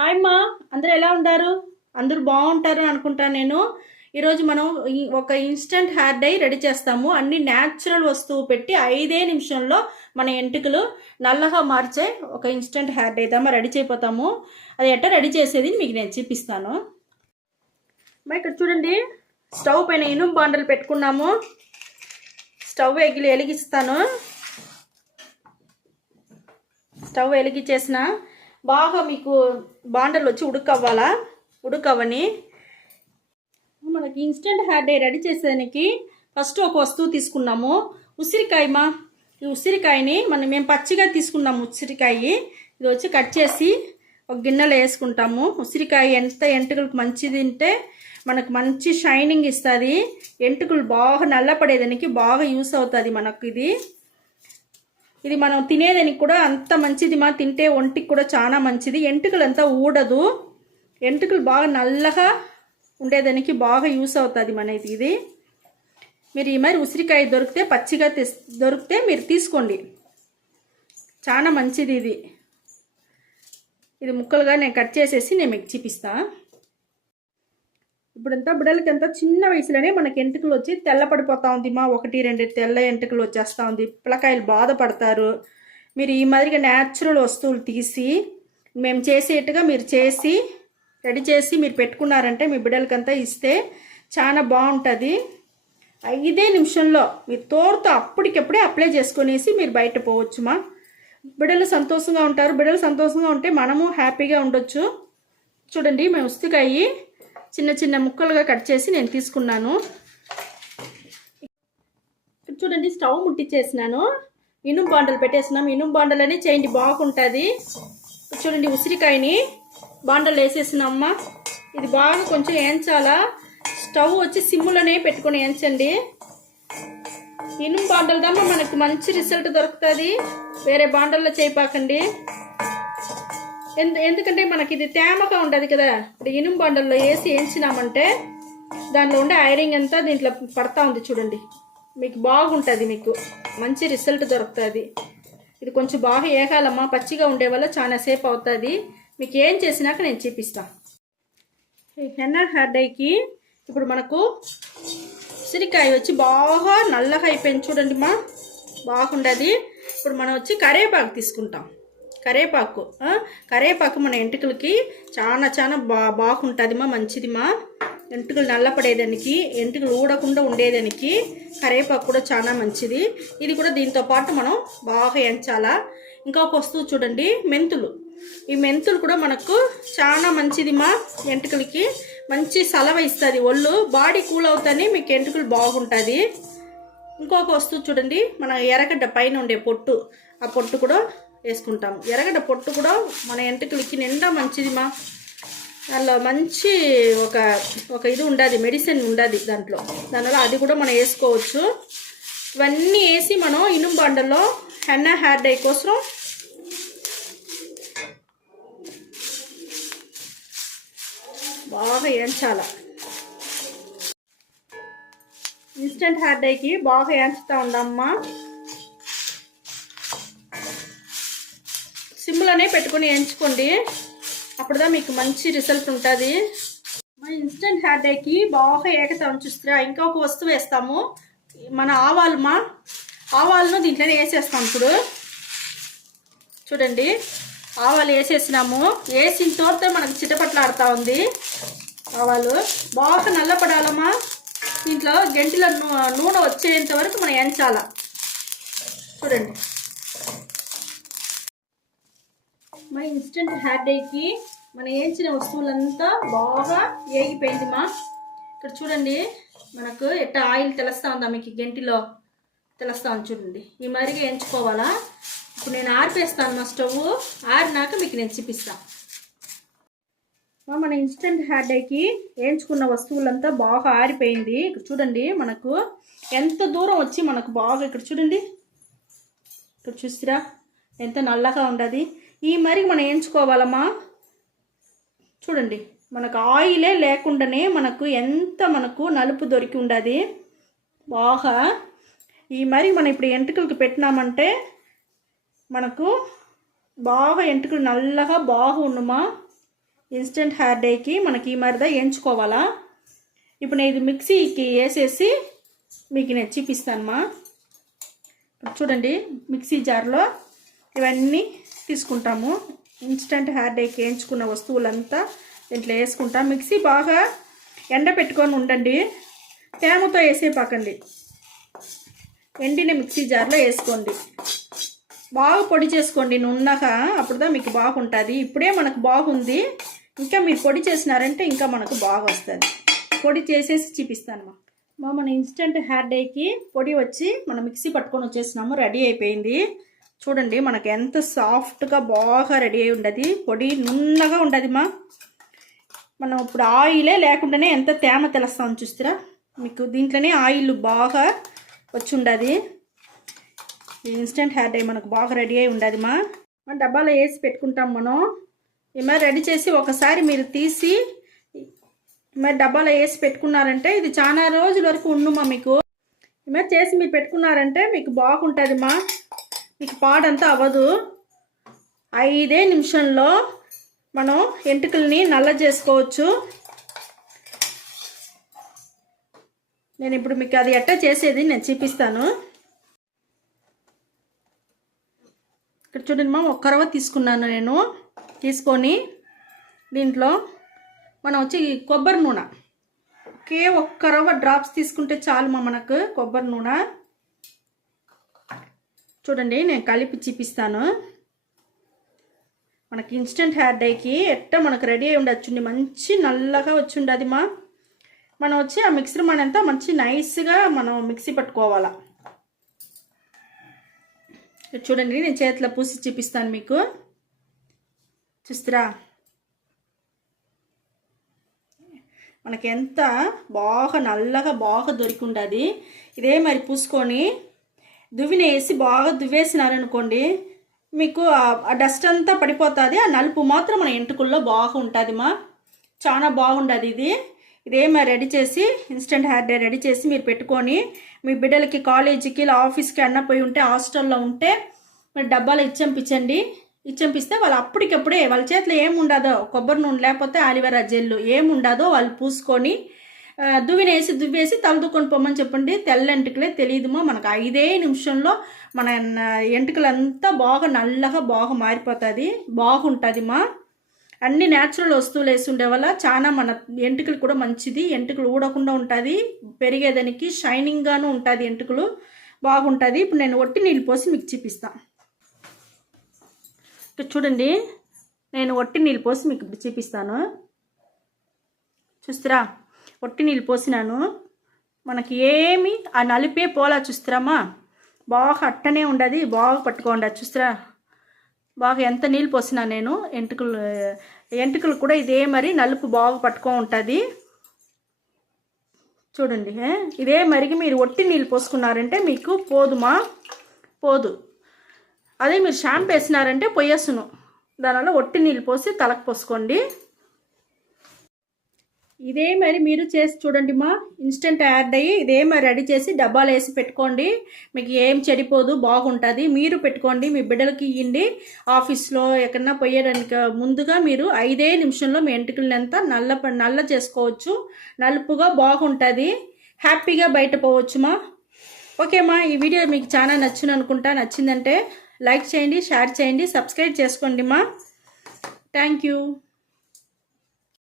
Hi అమ్మా, అందరూ ఎలా ఉంటారు? అందరూ బాగుంటారు అనుకుంటాను నేను. ఈరోజు మనం ఒక ఇన్స్టెంట్ హెయిర్ డై రెడీ చేస్తాము. అన్ని న్యాచురల్ వస్తువు పెట్టి 5 నిమిషంలో మన ఎంటుకలు నల్లగా మార్చే ఒక ఇన్స్టెంట్ హెయిర్ డై దామా రెడీ చేయపోతాము. అది ఎట్లా రెడీ చేసేది మీకు నేను చూపిస్తాను. ఇక్కడ చూడండి, స్టవ్ పైన ఇనుము బాండలు పెట్టుకున్నాము. స్టవ్ వెలిగిస్తాను. స్టవ్ వెలిగించేసిన బాగా మీకు బాండలు వచ్చి ఉడకవ్వని మనకి ఇన్స్టెంట్ హెయిర్ డై రెడీ చేసేదానికి ఫస్ట్ ఒక వస్తువు తీసుకున్నాము. ఉసిరికాయమా, ఈ ఉసిరికాయని మేము పచ్చిగా తీసుకున్నాము. ఉసిరికాయ ఇది వచ్చి కట్ చేసి ఒక గిన్నెలో వేసుకుంటాము. ఉసిరికాయ ఎంత ఎంటుకలకు మంచిది అంటే మనకు మంచి షైనింగ్ ఇస్తుంది. ఎంటుకలు బాగా నల్లపడేదానికి బాగా యూస్ అవుతుంది మనకు. ఇది మనం తినేదానికి కూడా అంత మంచిది తింటే ఒంటికి కూడా చాలా మంచిది. ఎంటుకలు అంతా ఊడదు. ఎంటుకలు బాగా నల్లగా ఉండేదానికి బాగా యూస్ అవుతుంది మనది. ఇది మీరు ఈ మరి ఉసిరికాయ దొరికితే పచ్చిగా దొరికితే మీరు తీసుకోండి, చాలా మంచిది. ఇది ముక్కలుగా నేను కట్ చేసేసి నేను మీకు చూపిస్తాను. ఇప్పుడంతా బిడ్డలకి చిన్న వయసులోనే మనకి ఎంటుకలు వచ్చి తెల్లపడిపోతూ ఉంది. 1-2 తెల్ల ఎంటుకలు వచ్చేస్తూ ఉంది. పిల్లకాయలు బాధపడతారు. మీరు ఈ మాదిరిగా న్యాచురల్ వస్తువులు తీసి మేము చేసేట్టుగా మీరు చేసి రెడీ చేసి మీరు పెట్టుకున్నారంటే మీ బిడ్డలకంతా ఇస్తే చాలా బాగుంటుంది. 5 నిమిషంలో మీరు తోడుతో అప్పటికప్పుడే అప్లై చేసుకునేసి మీరు బయట పోవచ్చుమా. బిడ్డలు సంతోషంగా ఉంటారు. బిడ్డలు సంతోషంగా ఉంటే మనము హ్యాపీగా ఉండొచ్చు. చూడండి, మేము ఉసిరికాయ చిన్న చిన్న ముక్కలుగా కట్ చేసి నేను తీసుకున్నాను. చూడండి, స్టవ్ ముట్టించేసినాను. ఇనుము బాండలు పెట్టేసినాము. ఇనుము బాండలనే చేయండి, బాగుంటుంది. చూడండి, ఉసిరికాయని బాండలు వేసేసినామ్మా. ఇది బాగా కొంచెం వేయించాలా. స్టవ్ వచ్చి సిమ్లోనే పెట్టుకొని వేయించండి. ఇనుము బాండలు దమ్మా మనకు మంచి రిజల్ట్ దొరుకుతుంది. వేరే బాండల్లో చేయపాకండి. ఎందుకంటే మనకి ఇది తేమగా ఉండదు కదా. ఇప్పుడు ఇనుము బండల్లో వేసి వేయించినామంటే దానిలో ఉండే ఐరన్ అంతా దీంట్లో పడతా ఉంది. చూడండి, మీకు బాగుంటుంది. మీకు మంచి రిజల్ట్ దొరుకుతుంది. ఇది కొంచెం బాగా ఏగాలమ్మా. పచ్చిగా ఉండే వల్ల చాలా సేపు అవుతుంది. మీకు ఏం చేసినాక నేను చూపిస్తాను. హెన్నా హెయిర్ డైకి ఇప్పుడు మనకు ఉసిరికాయ వచ్చి బాగా నల్లగా అయిపోయింది. చూడండి మా, బాగుండదు. ఇప్పుడు మనం వచ్చి కరివేపాకు తీసుకుంటాం. కరివేపాకు మన ఎంటుకలకి చాలా బాగుంటుంది మంచిది ఎంటుకలు నల్లపడేదానికి, ఎంటుకలు ఊడకుండా ఉండేదానికి కరివేపాకు కూడా చాలా మంచిది. ఇది కూడా దీంతో పాటు మనం బాగా ఎంచాలా. ఇంకొక వస్తువు చూడండి, మెంతులు. ఈ మెంతులు కూడా మనకు చాలా మంచిది ఎంటుకలకి మంచి సలవ ఇస్తుంది. ఒళ్ళు బాడీ కూల్ అవుతానే మీకు ఎంటుకలు బాగుంటుంది. ఇంకొక వస్తువు చూడండి, మన ఎర్రగడ్డ పైన ఉండే పొట్టు, ఆ పొట్టు కూడా వేసుకుంటాము. ఎర్రగడ్డ పొట్టు కూడా మన ఎంటుకలకి నిండా మంచిది దానిలో మంచి ఒక ఇది ఉండదు, మెడిసిన్ ఉండదు దానివల్ల అది కూడా మనం వేసుకోవచ్చు. ఇవన్నీ వేసి మనం ఇనుము బండల్లో హెన్నా హెయిర్ డై కోసం బాగా వేయించాల. ఇన్స్టెంట్ హెయిర్ డైకి బాగా వేయించుతూ ఉండమ్మా. సిమ్లోనే పెట్టుకొని వేయించుకోండి, అప్పుడుదా మీకు మంచి రిజల్ట్ ఉంటుంది. మన ఇన్స్టెంట్ హెయిర్ డైకి బాగా ఏకతా చూస్తారా. ఇంకొక వస్తువు వేస్తాము, మన ఆవాలను దీంట్లోనే వేసేస్తాం. ఇప్పుడు చూడండి, ఆవాలు వేసేసినాము. వేసిన తోట మనకు చిటపట్లాడుతూ ఉంది. ఆవాలు బాగా నల్లపడాలమ్మా. దీంట్లో గంటిల నూనె వచ్చేంత వరకు మనం వేయించాల. చూడండి, మన ఇన్స్టెంట్ హెయిర్ డైకి మనం వేయించిన వస్తువులంతా బాగా వేగిపోయింది ఇక్కడ చూడండి, మనకు ఎట్టా ఆయిల్ తెలుస్తూ ఉందా మీకు, గంటిలో తెలుస్తూ ఉంది. చూడండి, ఈ మాదిరిగా వేయించుకోవాలా. ఇప్పుడు నేను ఆరిపేస్తాను స్టవ్. ఆరినాక మీకు నేను చూపిస్తాను. మన ఇన్స్టెంట్ హెయిర్ డైకి వేయించుకున్న వస్తువులంతా బాగా ఆరిపోయింది. ఇక్కడ చూడండి, మనకు ఎంత దూరం వచ్చి మనకు బాగా ఇక్కడ చూడండి, ఇక్కడ చూసిరా ఎంత నల్లగా ఉండదు. ఈ మరి మనం వేయించుకోవాలమ్మా. చూడండి, మనకు ఆయిలే లేకుండానే మనకు నలుపు దొరికి ఉండదు బాగా. ఈ మరి మనం ఇప్పుడు ఎంటుకలకు పెట్టినామంటే మనకు బాగా ఎంటుకలు నల్లగా బాగా ఉండుమా. ఇన్స్టెంట్ హెయిర్ డేకి మనకి ఈ మరిదా వేయించుకోవాలా. ఇప్పుడు నేను ఇది మిక్సీకి వేసేసి మీకు నేను చూపిస్తానమ్మా. చూడండి, మిక్సీ జార్లో ఇవన్నీ తీసుకుంటాము. ఇన్స్టెంట్ హెయిర్ డేకి వేయించుకున్న వస్తువులంతా దీంట్లో వేసుకుంటాం. మిక్సీ బాగా ఎండ పెట్టుకొని ఉండండి, తేమతో వేసేపాకండి. ఎండిన మిక్సీ జార్లో వేసుకోండి, బాగా పొడి చేసుకోండి నున్నగా, అప్పుడుదా మీకు బాగుంటుంది. ఇప్పుడే మనకు బాగుంది, ఇంకా మీరు పొడి చేసినారంటే ఇంకా మనకు బాగా వస్తుంది. పొడి చేసేసి చూపిస్తానమ్మా. మన ఇన్స్టెంట్ హెయిర్ డేకి పొడి వచ్చి మనం మిక్సీ పట్టుకొని వచ్చేసినాము, రెడీ అయిపోయింది. చూడండి మనకు ఎంత సాఫ్ట్గా బాగా రెడీ అయి ఉండదు, పొడి నున్నగా ఉండదు మా. మనం ఇప్పుడు ఆయిలే లేకుండానే ఎంత తేమ తెలుస్తామని చూస్తారా, మీకు దీంట్లోనే ఆయిల్ బాగా వచ్చి ఉండదు. ఇన్స్టెంట్ హెయిర్ డే మనకు బాగా రెడీ అయి ఉండదు మా. మన డబ్బాలో వేసి పెట్టుకుంటాం మనం. ఏమైనా రెడీ చేసి ఒకసారి మీరు తీసి మరి డబ్బాలో వేసి పెట్టుకున్నారంటే ఇది చాలా రోజుల వరకు ఉండుమా. మీకు ఏమైనా చేసి మీరు పెట్టుకున్నారంటే మీకు బాగుంటుంది మా, మీకు పాడంతా అవ్వదు. 5 నిమిషంలో మనం ఎంటుకల్ని నల్ల చేసుకోవచ్చు. నేను ఇప్పుడు మీకు అది ఎట్టా చేసేది నేను చూపిస్తాను. ఇక్కడ చూడండి మా, 1 రవ్వ తీసుకున్నాను నేను. తీసుకొని దీంట్లో మనం వచ్చి కొబ్బరి నూనె, ఒకే 1 రవ్వ డ్రాప్స్ తీసుకుంటే చాలు మా మనకు కొబ్బరి నూనె. చూడండి నేను కలిపి చూపిస్తాను. మనకి ఇన్స్టెంట్ హెయిర్ డేకి ఎట్ట మనకు రెడీ అయి ఉండొచ్చుండి, మంచి నల్లగా వచ్చి ఉండదు మా. మనం వచ్చి ఆ మిక్సర్ మనంతా మంచి నైస్గా మనం మిక్సీ పట్టుకోవాలా. చూడండి నేను చేతిలో పూసి చూపిస్తాను మీకు, చూస్తారా మనకి ఎంత బాగా నల్లగా బాగా దొరికి ఉండదు. ఇదే మరి పూసుకొని దువ్వినేసి బాగా దువ్వేసినారనుకోండి, మీకు ఆ డస్ట్ అంతా పడిపోతుంది. ఆ నలుపు మాత్రం మన ఎంటుకల్లో బాగా ఉంటుంది మా, చాలా బాగుండదు ఇది. ఇదే మరి రెడీ చేసి ఇన్స్టెంట్ హెయిర్ డే రెడీ చేసి మీరు పెట్టుకొని మీ బిడ్డలకి కాలేజీకి ఇలా ఆఫీస్కి అన్నపోయి ఉంటే, హాస్టల్లో ఉంటే మీరు డబ్బాలో ఇచ్చంపించండి. ఇచ్చంపిస్తే వాళ్ళు అప్పటికప్పుడే వాళ్ళ చేతిలో ఏముండదో, కొబ్బరి నూనె లేకపోతే ఆలివేరా జెల్లు ఏముండదో వాళ్ళు పూసుకొని దువ్వేసి తలదుకొని పొమ్మని చెప్పండి. తెల్ల ఎంటుకలే తెలియదుమో మనకు 5 నిమిషంలో మన ఎంటుకలంతా బాగా నల్లగా బాగా మారిపోతుంది, బాగుంటుంది మా. అన్ని న్యాచురల్ వస్తువులు వేసి ఉండే వల్ల చాలా మన ఎంటుకలు కూడా మంచిది. ఎంటుకలు ఊడకుండా ఉంటుంది, పెరిగేదానికి షైనింగ్గాను ఉంటుంది, ఎంటుకలు బాగుంటుంది. ఇప్పుడు నేను ఒట్టి నీళ్ళు పోసి మీకు చూపిస్తాను. చూడండి నేను ఒట్టి నీళ్ళు పోసి మీకు చూపిస్తాను. చూస్తారా, ఒట్టి నీళ్ళు పోసినాను, మనకి ఏమి ఆ నలిపే పోలా. చూస్తారమ్మా బాగా అట్టనే ఉండదు, బాగా పట్టుకోండి. చూస్తారా బాగా ఎంత నీళ్ళు పోసినా నేను, ఎంటుకలు కూడా ఇదే మరి నలుపు బాగా పట్టుకో ఉంటుంది. చూడండి ఇదే మరిగి మీరు ఒట్టి నీళ్ళు పోసుకున్నారంటే మీకు పోదుమా, పోదు. అదే మీరు షాంపూ వేసినారంటే పొయ్యేసును. దానివల్ల ఒట్టి నీళ్ళు పోసి తలకు పోసుకోండి. ఇదే మరి మీరు చేసి చూడండి మా, ఇన్స్టెంట్ హెయిర్ డే ఇదే మరి రెడీ చేసి డబ్బాలు వేసి పెట్టుకోండి. మీకు ఏం చెడిపోదు, బాగుంటుంది. మీరు పెట్టుకోండి, మీ బిడ్డలకి ఇవ్వండి. ఆఫీస్లో ఎక్కడన్నా పోయేదానికి ముందుగా మీరు 5 నిమిషంలో మీ ఎంటుకల్ని అంతా నల్ల చేసుకోవచ్చు. నలుపుగా బాగుంటుంది, హ్యాపీగా బయట పోవచ్చు మా. ఓకే మా, ఈ వీడియో మీకు చాలా నచ్చును అనుకుంటా. నచ్చిందంటే లైక్ చేయండి, షేర్ చేయండి, సబ్స్క్రైబ్ చేసుకోండి మా. Thank you.